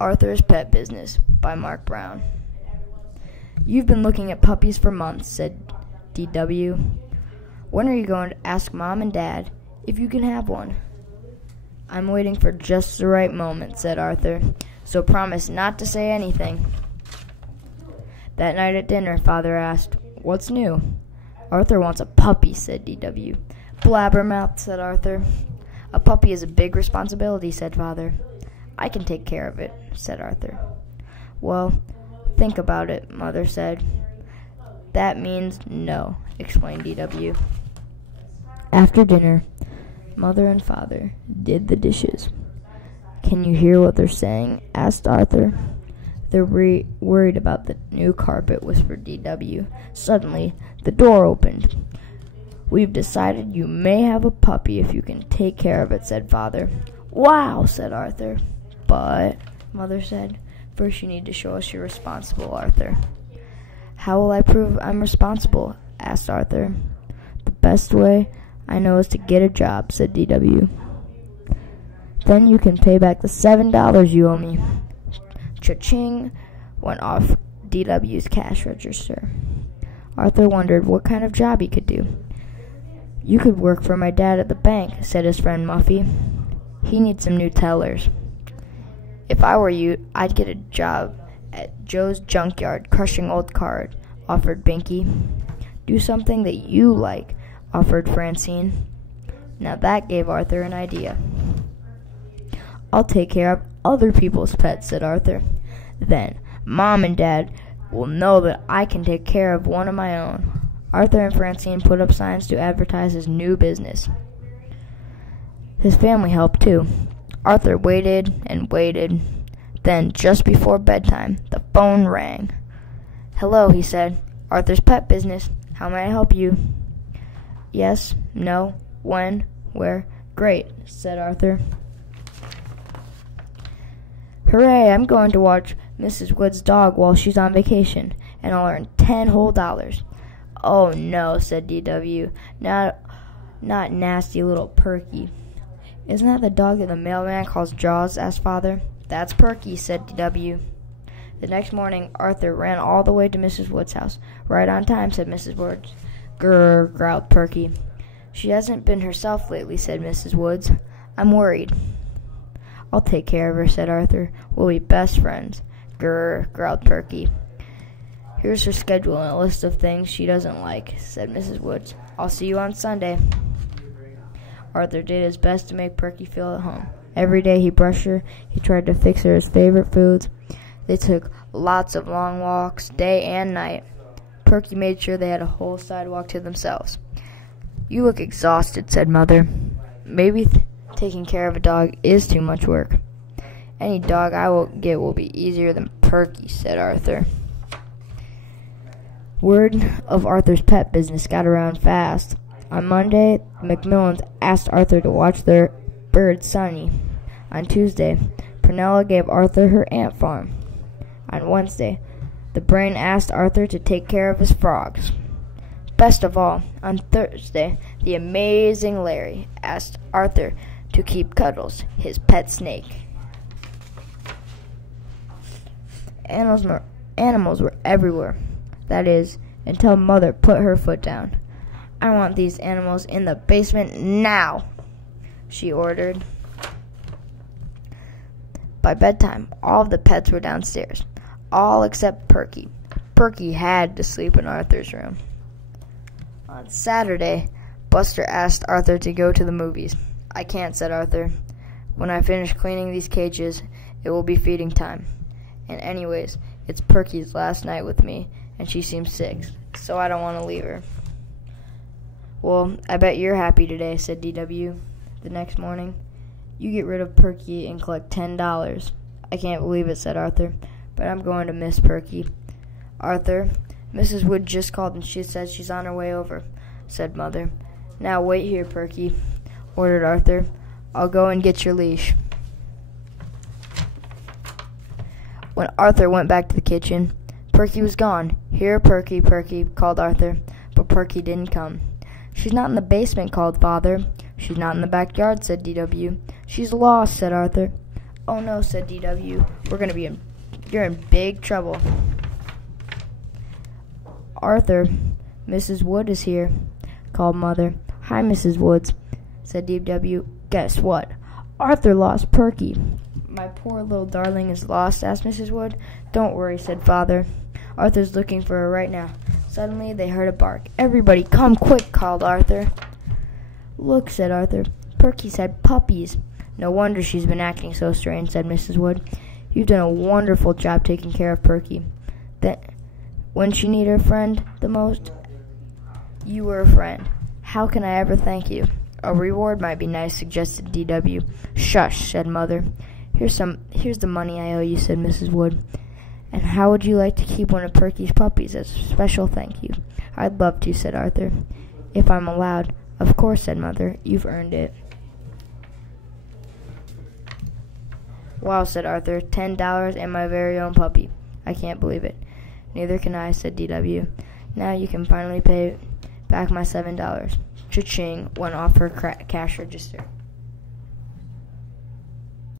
Arthur's Pet Business by Marc Brown. You've been looking at puppies for months, said D.W. When are you going to ask Mom and Dad if you can have one? I'm waiting for just the right moment, said Arthur, so promise not to say anything. That night at dinner, Father asked, What's new? Arthur wants a puppy, said D.W. Blabbermouth, said Arthur. A puppy is a big responsibility, said Father. I can take care of it, said Arthur. Well, think about it, Mother said. That means no, explained D.W. After dinner, Mother and Father did the dishes. Can you hear what they're saying? Asked Arthur. They're worried about the new carpet, whispered D.W. Suddenly, the door opened. We've decided you may have a puppy if you can take care of it, said Father. Wow, said Arthur. But, Mother said, first you need to show us you're responsible, Arthur. How will I prove I'm responsible? Asked Arthur. The best way I know is to get a job, said D.W. Then you can pay back the $7 you owe me. Cha-ching went off D.W.'s cash register. Arthur wondered what kind of job he could do. You could work for my dad at the bank, said his friend Muffy. He needs some new tellers. If I were you, I'd get a job at Joe's junkyard crushing old cars, offered Binky. Do something that you like, offered Francine. Now that gave Arthur an idea. I'll take care of other people's pets, said Arthur. Then Mom and Dad will know that I can take care of one of my own. Arthur and Francine put up signs to advertise his new business. His family helped too. Arthur waited and waited. Then, just before bedtime, the phone rang. Hello, he said. Arthur's Pet Business. How may I help you? Yes, no, when, where. Great, said Arthur. Hooray, I'm going to watch Mrs. Wood's dog while she's on vacation, and I'll earn $10 whole. Oh, no, said D.W. Not nasty little Perky. Isn't that the dog that the mailman calls Jaws? Asked Father. That's Perky, said D.W. The next morning, Arthur ran all the way to Mrs. Wood's house. Right on time, said Mrs. Woods. Grrr, growled Perky. She hasn't been herself lately, said Mrs. Woods. I'm worried. I'll take care of her, said Arthur. We'll be best friends. Grrr, growled Perky. Here's her schedule and a list of things she doesn't like, said Mrs. Woods. I'll see you on Sunday. Arthur did his best to make Perky feel at home. Every day he brushed her. He tried to fix her his favorite foods. They took lots of long walks, day and night. Perky made sure they had a whole sidewalk to themselves. You look exhausted, said Mother. Maybe taking care of a dog is too much work. Any dog I will get will be easier than Perky, said Arthur. Word of Arthur's pet business got around fast. On Monday, the Macmillans asked Arthur to watch their bird, Sunny. On Tuesday, Prunella gave Arthur her ant farm. On Wednesday, the Brain asked Arthur to take care of his frogs. Best of all, on Thursday, the amazing Larry asked Arthur to keep Cuddles, his pet snake. Animals were everywhere. That is, until Mother put her foot down. I want these animals in the basement now, she ordered. By bedtime, all of the pets were downstairs, all except Perky. Perky had to sleep in Arthur's room. On Saturday, Buster asked Arthur to go to the movies. I can't, said Arthur. When I finish cleaning these cages, it will be feeding time. And anyways, it's Perky's last night with me, and she seems sick, so I don't want to leave her. Well, I bet you're happy today, said D.W. The next morning, you get rid of Perky and collect $10. I can't believe it, said Arthur, but I'm going to miss Perky. Arthur, Mrs. Wood just called and she says she's on her way over, said Mother. Now wait here, Perky, ordered Arthur. I'll go and get your leash. When Arthur went back to the kitchen, Perky was gone. Here, Perky, Perky, called Arthur, but Perky didn't come. She's not in the basement, called Father. She's not in the backyard, said D.W. She's lost, said Arthur. "Oh no," said DW. You're in big trouble." "Arthur, Mrs. Wood is here," called Mother. "Hi, Mrs. Woods," said DW. "Guess what? Arthur lost Perky." "My poor little darling is lost?" asked Mrs. Wood. "Don't worry," said Father. "Arthur's looking for her right now." Suddenly they heard a bark. "Everybody come quick," called Arthur. "Look," said Arthur. "Perky's had puppies." "No wonder she's been acting so strange," said Mrs. Wood. "You've done a wonderful job taking care of Perky. When she needed a friend the most, you were a friend. How can I ever thank you?" "A reward might be nice," suggested DW. "Shush," said Mother. Here's the money I owe you," said Mrs. Wood. "And how would you like to keep one of Perky's puppies as a special thank you?" "I'd love to," said Arthur. "If I'm allowed." "Of course," said Mother. "You've earned it." "Wow," said Arthur. $10 and my very own puppy. I can't believe it." "Neither can I," said DW. "Now you can finally pay back my $7. Cha-ching went off her cash register.